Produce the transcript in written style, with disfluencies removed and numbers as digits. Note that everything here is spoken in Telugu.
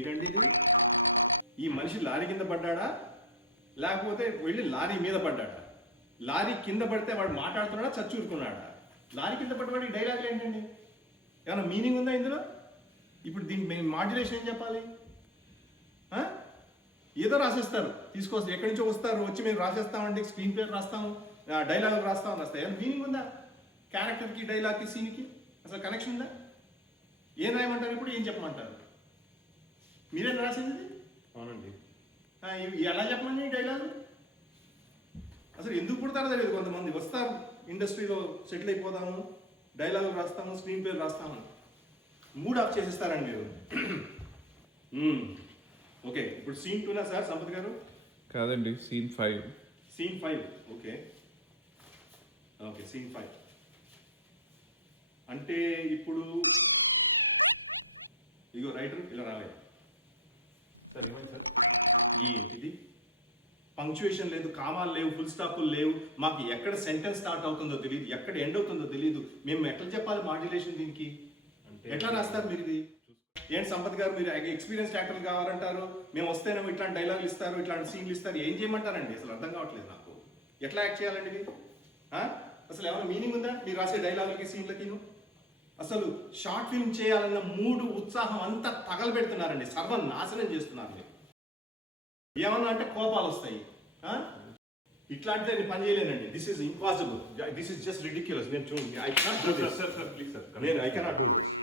ఏంటండి ఇది? ఈ మనిషి లారీ కింద పడ్డాడా లేకపోతే వెళ్ళి లారీ మీద పడ్డాడా? లారీ కింద పడితే వాడు మాట్లాడుతున్నాడా చచ్చూరుకున్నాడా? లారీ కింద పడ్డవాడి డైలాగులు ఏంటండి? ఏమైనా మీనింగ్ ఉందా ఇందులో? ఇప్పుడు దీన్ని మేము మాడ్యులేషన్ ఏం చెప్పాలి? ఏదో రాసేస్తారు, తీసుకొస్తారు, ఎక్కడి నుంచో వస్తారు, వచ్చి మేము రాసేస్తామండి, స్క్రీన్ ప్లే రాస్తాము, డైలాగులు రాస్తామని వస్తాయి. ఏమైనా మీనింగ్ ఉందా? క్యారెక్టర్కి, డైలాగ్కి, సీన్కి అసలు కనెక్షన్ ఉందా? ఏం రాయమంటారు ఇప్పుడు? ఏం చెప్పమంటారు? మీరేం రాసింది? అవునండి. ఎలా చెప్పమండి డైలాగు? అసలు ఎందుకు పుడతారో తెలియదు. కొంతమంది వస్తారు, ఇండస్ట్రీలో సెటిల్ అయిపోదాము, డైలాగులు రాస్తాము, స్క్రీన్ ప్లే రాస్తాము, మూడ్ ఆఫ్ చేసేస్తారండి మీరు. ఓకే, ఇప్పుడు సీన్ 2నా సార్ సంపత్ గారు? కాదండి, scene 5. Scene 5, okay okay, scene 5 అంటే ఇప్పుడు ఇగో రైటర్ ఇలా రాలేదు సార్. ఏమైంది సార్? ఏంటిది? పంక్చుయేషన్ లేదు, కామాలు లేవు, ఫుల్ స్టాపులు లేవు, మాకు ఎక్కడ సెంటెన్స్ స్టార్ట్ అవుతుందో తెలియదు, ఎక్కడ ఎండ్ అవుతుందో తెలియదు. మేము ఎట్లా చెప్పాలి మాడ్యులేషన్ దీనికి? ఎట్లా రాస్తారు మీరు ఇది? ఏంటి సంపత్ గారు, మీరు ఎక్స్పీరియన్స్ యాక్టర్లు కావాలంటారు, మేము వస్తేనేమో ఇట్లాంటి డైలాగులు ఇస్తారు, ఇట్లాంటి సీన్లు ఇస్తారు, ఏం చేయమంటారండి? అసలు అర్థం కావట్లేదు నాకు. ఎట్లా యాక్ట్ చేయాలండి ఇది? అసలు ఏమైనా మీనింగ్ ఉందా మీరు రాసే డైలాగులకి, సీన్లకి? అసలు షార్ట్ ఫిల్మ్ చేయాలన్న మూడు, ఉత్సాహం అంతా తగలబెడుతున్నారండి, సర్వనాశనం చేస్తున్నారు మీరు. ఏమన్నా అంటే కోపాలు వస్తాయి. ఇట్లాంటిదే నేను పని చేయలేనండి. This is impossible, this is just ridiculous. నేను చూడండి, I cannot do this. Sir please sir, నేను ఐ కెనాట్ డూ దిస్.